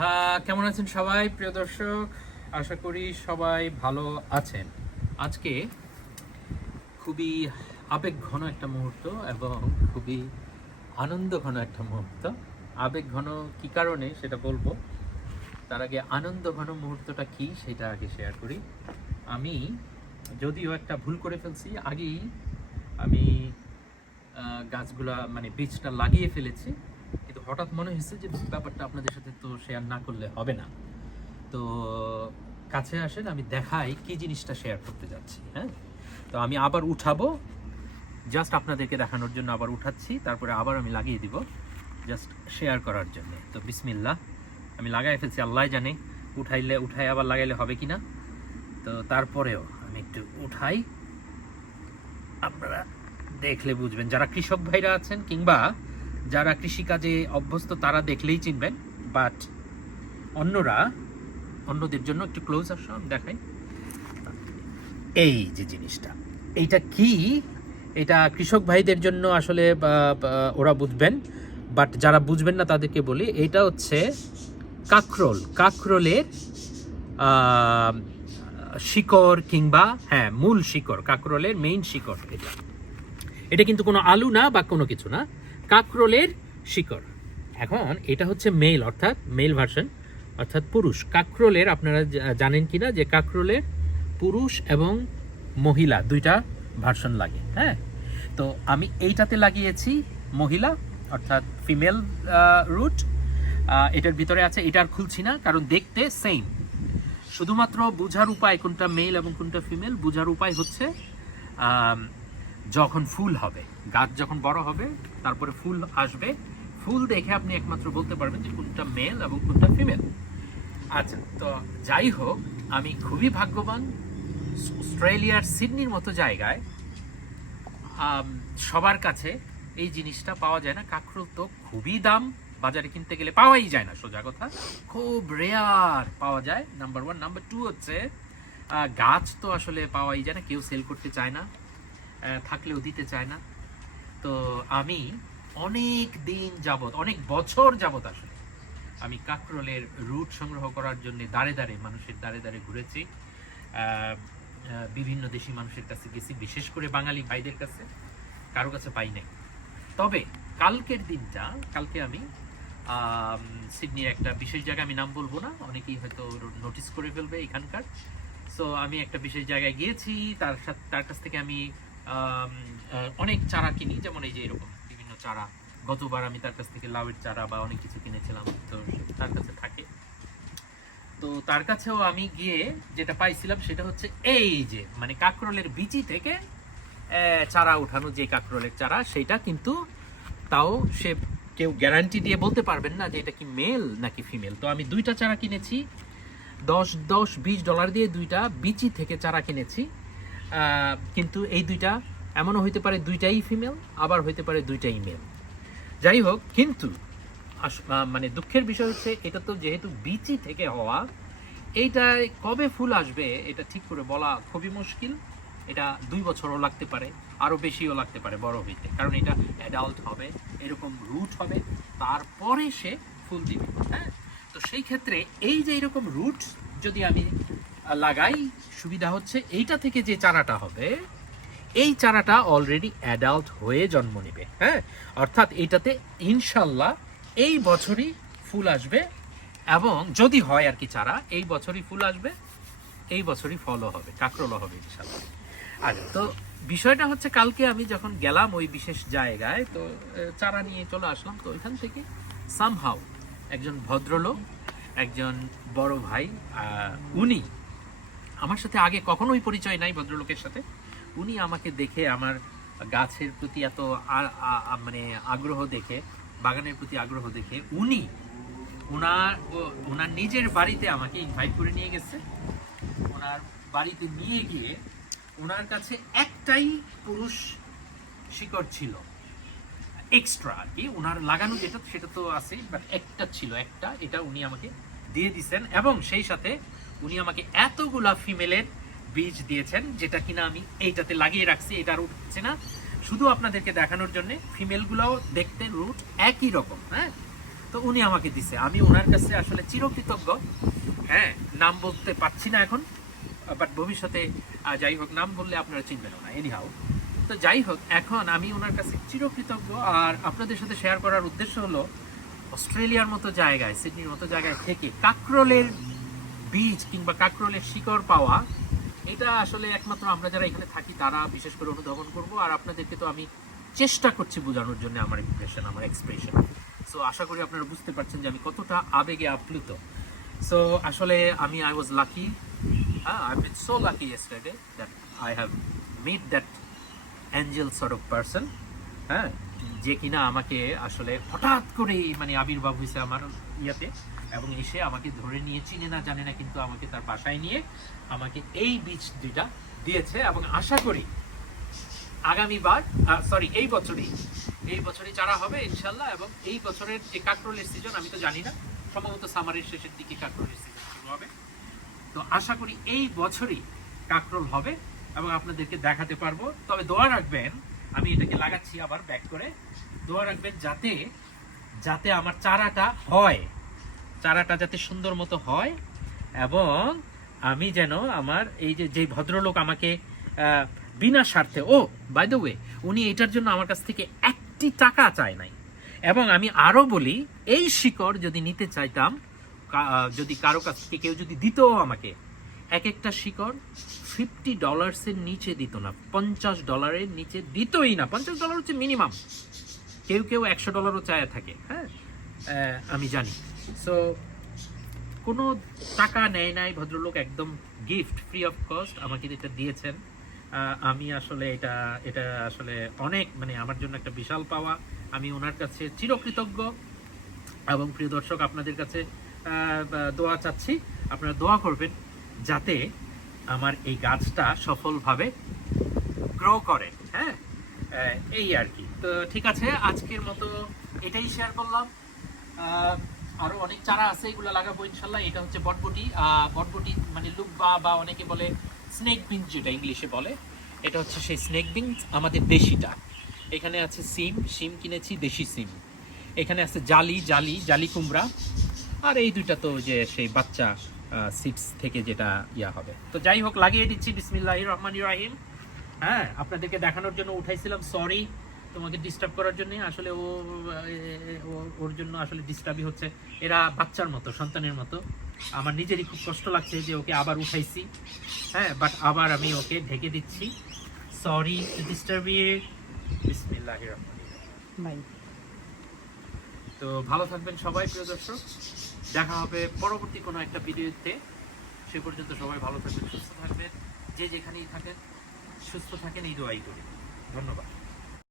হ্যাঁ, কেমন আছেন সবাই প্রিয় দর্শক? আশা করি সবাই ভালো আছেন। আজকে খুবই আবেগ ঘন একটা মুহূর্ত এবং খুবই আনন্দ ঘন একটা মুহূর্ত। আবেগ ঘন কি কারণে সেটা বলবো, তার আগে আনন্দ ঘন মুহূর্তটা কি সেটা আগে শেয়ার করি। আমি যদিও একটা ভুল করে ফেলছি, আগেই আমি গাছগুলা মানে বীজটা লাগিয়ে ফেলেছি, কিন্তু হঠাৎ মনে হয়েছে যে ব্যাপারটা আপনাদের সাথে তো শেয়ার না করলে হবে না। তো কাছে আসেন, আমি দেখাই কি জিনিসটা শেয়ার করতে যাচ্ছি। হ্যাঁ, তো আমি আবার উঠাবো, জাস্ট আপনাদেরকে দেখানোর জন্য আবার উঠাচ্ছি, তারপরে আবার আমি লাগিয়ে দিব জাস্ট শেয়ার করার জন্য। তো বিসমিল্লাহ, আমি লাগাই ফেলছি, আল্লাহ জানে উঠাই আবার লাগাইলে হবে কিনা। তো তারপরেও আমি একটু উঠাই, আপনারা দেখলে বুঝবেন। যারা কৃষক ভাইরা আছেন কিংবা যারা কৃষিকাজে অভ্যস্ত তারা দেখলেই চিনবেন, বাট অন্যদের জন্য একটু ক্লোজ আসো, আমি দেখাই। এই যে জিনিসটা, এইটা কি, এটা কৃষক ভাইদের জন্য আসলে ওরা বুঝবেন, বাট যারা বুঝবেন না তাদেরকে বলি, এটা হচ্ছে কাকরোলের শিকড়, কিংবা হ্যাঁ মূল শিকড়, কাকরোলের মেইন শিকড়। এটা কিন্তু কোনো আলু না বা কোনো কিছু না, কাকরোলের শিকড়। এখন এটা হচ্ছে মেল, অর্থাৎ মেল ভার্সন, অর্থাৎ পুরুষ কাকরোলের। আপনারা জানেন কিনা যে কাকরোলের পুরুষ এবং মহিলা দুইটা ভার্সন লাগে। হ্যাঁ, তো আমি এইটাতে লাগিয়েছি মহিলা, অর্থাৎ ফিমেল রুট। এটার ভিতরে আছে, এটা আর খুলছি না কারণ দেখতে সেম। শুধুমাত্র বোঝার উপায় কোনটা মেল এবং কোনটা ফিমেল, বোঝার উপায় হচ্ছে যখন ফুল হবে, গাছ যখন বড় হবে, তারপরে ফুল আসবে, ফুল দেখে আপনি একমাত্র বলতে পারবেন যে কোনটা মেল এবং কোনটা ফিমেল। আচ্ছা, তো যাই হোক, আমি খুবই ভাগ্যবান। অস্ট্রেলিয়ার সিডনির মতো জায়গায় সবার কাছে এই জিনিসটা পাওয়া যায় না। কাঁকরোল তো খুবই দাম, বাজারে কিনতে গেলে পাওয়াই যায় না, সোজা কথা, খুব রেয়ার পাওয়া যায়, নাম্বার ওয়ান। নাম্বার টু হচ্ছে গাছ তো আসলে পাওয়াই যায় না, কেউ সেল করতে চায় না, থাকলেও দিতে চায় না। তো আমি অনেক দিন যাবত, অনেক বছর যাবত আসলে আমি কাকরোলের রুট সংগ্রহ করার জন্য মানুষের দাঁড়ে দাঁড়ে ঘুরেছি। বিভিন্ন দেশি মানুষের কাছে গেছি, বিশেষ করে বাঙালি ভাইদের কাছে, কারো কাছে পাই নাই। তবে কালকে আমি সিডনির একটা বিশেষ জায়গায়, আমি নাম বলবো না, অনেকেই হয়তো নোটিস করে ফেলবে এখানকার। সো আমি একটা বিশেষ জায়গায় গিয়েছি, তার কাছ থেকে আমি অনেক চারা কিনি, যেমন এই যে এরকম বিভিন্ন চারা। গতবার আমি তার কাছ থেকে লাউয়ের চারা বা অনেক কিছু কিনেছিলাম, তো তার কাছে থাকে। তো তার কাছেও আমি গিয়ে যেটা পাইছিলাম সেটা হচ্ছে এই যে মানে কাকরোলের বিচি থেকে চারা উঠানো, যে কাকরোলের চারা, সেটা কিন্তু তাও সে কেউ গ্যারান্টি দিয়ে বলতে পারবেন না যে এটা কি মেল নাকি ফিমেল। তো আমি দুইটা চারা কিনেছি, $10-20 দিয়ে দুইটা বিচি থেকে চারা কিনেছি। কিন্তু এই দুইটা এমনও হইতে পারে দুইটাই ফিমেল, আবার হইতে পারে দুইটাই মেল। যাই হোক, কিন্তু মানে দুঃখের বিষয় হচ্ছে এটা তো যেহেতু বিচি থেকে হওয়া, এইটায় কবে ফুল আসবে এটা ঠিক করে বলা খুবই মুশকিল। এটা 2 বছরও লাগতে পারে, আরও বেশিও লাগতে পারে বড় হইতে, কারণ এটা অ্যাডাল্ট হবে, এরকম রুট হবে, তারপরে সে ফুল দিবে। হ্যাঁ, তো সেই ক্ষেত্রে এই যে এরকম রুট যদি আমি লাগাই, সুবিধা হচ্ছে এইটা থেকে যে চারাটা হবে, এই চারাটা অলরেডি অ্যাডাল্ট হয়ে জন্ম নেবে। হ্যাঁ, অর্থাৎ এটাতে ইনশাল্লাহ এই বছরই ফুল আসবে, এবং যদি হয় আর কি চারা, এই বছরই ফুল আসবে, এই বছরই ফলও হবে, কাঁকরোলও হবে ইনশাল্লাহ। আচ্ছা, তো বিষয়টা হচ্ছে কালকে আমি যখন গেলাম ওই বিশেষ জায়গায়, তো চারা নিয়ে চলে আসলাম। তো ওইখান থেকে সামহাউ একজন ভদ্রলোক, একজন বড় ভাই, উনি আমার সাথে আগে কখনোই পরিচয় নাই ভদ্রলোকের সাথে। উনি আমাকে দেখে, আমার গাছের প্রতি এত মানে আগ্রহ দেখে, বাগানের প্রতি আগ্রহ দেখে, উনি ওনার নিজের বাড়িতে আমাকে ইনভাইট করে নিয়ে গেছে। ওনার বাড়িতে নিয়ে গিয়ে ওনার কাছে একটাই পুরুষ শিকড় ছিল, এক্সট্রা আর কি, ওনার লাগানো যেটা সেটা তো আছেই, বাট একটা ছিল, এটা উনি আমাকে দিয়ে দিচ্ছেন, এবং সেই সাথে উনি আমাকে এতগুলা ফিমেলের বীজ দিয়েছেন, যেটা কিনা আমি এইটাতে লাগিয়ে রাখছি। এটা আর উঠছে না, শুধু আপনাদেরকে দেখানোর জন্য। ফিমেলগুলোও দেখতে রুট একই রকম। হ্যাঁ, তো উনি আমাকে দিছে, আমি ওনার কাছে আসলে চিরকৃতজ্ঞ। হ্যাঁ, নাম বলতে পারছি না এখন, বাট ভবিষ্যতে যাই হোক, নাম বললে আপনারা চিনবেন না, এনিহাউ। তো যাই হোক, এখন আমি ওনার কাছে চিরকৃতজ্ঞ। আর আপনাদের সাথে শেয়ার করার উদ্দেশ্য হলো, অস্ট্রেলিয়ার মতো জায়গায়, সিডনির মতো জায়গায় থেকে কাকরোলের বীজ কিংবা কাকরোলের শিকড় পাওয়া, এটা আসলে একমাত্র আমরা যারা এখানে থাকি তারা বিশেষ করে অনুধাবন করব। আর আপনাদেরকে তো আমি চেষ্টা করছি বোঝানোর জন্য আমার ইমপ্রেশন, আমার এক্সপ্রেশন। সো আশা করি আপনারা বুঝতে পারছেন যে আমি কতটা আবেগে আপ্লুত। সো আসলে I was lucky, I been so lucky yesterday that I have meet that angel sort of person, হ্যাঁ, যে কিনা আমাকে আসলে হঠাৎ করে মানে আবির্ভাব হয়েছে আমার ইয়াতে, এবং এসে আমাকে ধরে নিয়ে, চিনে না জানে না, কিন্তু আমাকে তার বাসায় নিয়ে আমাকে এই বীজ দুইটা দিয়েছে। এবং আশা করি আগামীবার, এই বছরই চারা হবে ইনশাল্লাহ। এবং এই বছরের যে কাকরোলের সিজন, আমি তো জানি না, সম্ভবত সামারের শেষের দিকে কাকরোলের সিজন শুরু হবে। তো আশা করি এই বছরই কাকরোল হবে এবং আপনাদেরকে দেখাতে পারবো। তবে দোয়া রাখবেন, আমি এটাকে লাগাচ্ছি আবার ব্যাক করে, দোয়া রাখবেন যাতে আমার চারাটা হয়, চারাটা যাতে সুন্দর মতো হয়, এবং আমি যেন আমার এই যে ভদ্রলোক আমাকে বিনা স্বার্থে, ও বাই দ্য ওয়ে, উনি এটার জন্য আমার কাছ থেকে 1 টাকা চায় নাই। এবং আমি আরো বলি, এই শিকড় যদি নিতে চাইতাম, যদি কারো কাছ থেকে কেউ যদি দিত আমাকে, এক একটা শিকড় $50 নিচে দিত না, $50 নিচে দিতই না। $50 হচ্ছে মিনিমাম, কেউ $100 চায় থাকে, হ্যাঁ, আমি জানি। সো কোনো টাকা নেয় নাই ভদ্রলোক, একদম গিফট, ফ্রি অফ কস্ট আমাকে এটা দিয়েছেন। আমি আসলে এটা আসলে অনেক, মানে আমার জন্য একটা বিশাল পাওয়া। আমি ওনার কাছে চিরকৃতজ্ঞ। এবং প্রিয় দর্শক, আপনাদের কাছে দোয়া চাচ্ছি, আপনারা দোয়া করবেন যাতে আমার এই গাছটা সফলভাবে গ্রো করে, হ্যাঁ, এই আর কি। তো ঠিক আছে, আজকের মতো এটাই শেয়ার করলাম। আরো অনেক চারা আছে, এগুলো লাগাবো ইনশাল্লাহ। এটা হচ্ছে বটবটি, বটবটি মানে লুব্বা বা অনেকে বলে স্নেক বিনস, যেটা ইংলিশে বলে, এটা হচ্ছে সেই স্নেক বিনস, আমাদের দেশিটা। এখানে আছে সিম কিনেছি, দেশি সিম। এখানে আছে জালি কুমড়া। আর এই দুইটা তো যে সেই বাচ্চা সিডস থেকে যেটা ইয়া হবে। তো যাই হোক, লাগিয়ে দিচ্ছি। বিসমিল্লাহির রহমানির রহিম। হ্যাঁ, আপনাদেরকে দেখানোর জন্য উঠাইছিলাম, সরি তোমাকে ডিস্টার্ব করার জন্য। আসলে ওর জন্য আসলে ডিস্টার্বই হচ্ছে। এরা বাচ্চার মতো, সন্তানের মতো। আমার নিজেরই খুব কষ্ট লাগছে যে ওকে আবার উঠাইছি, হ্যাঁ, বাট আবার আমি ওকে ঢেকে দিচ্ছি। Sorry to disturb you. বিসমিল্লাহির রহমানির রহিম। তো ভালো থাকবেন সবাই, প্রিয় দর্শক। দেখা হবে পরবর্তী কোনো একটা ভিডিওতে। সে পর্যন্ত সবাই ভালো থাকবেন, সুস্থ থাকবেন, যে যেখানেই থাকেন সুস্থ থাকেন, এই দোয়াই করি। ধন্যবাদ।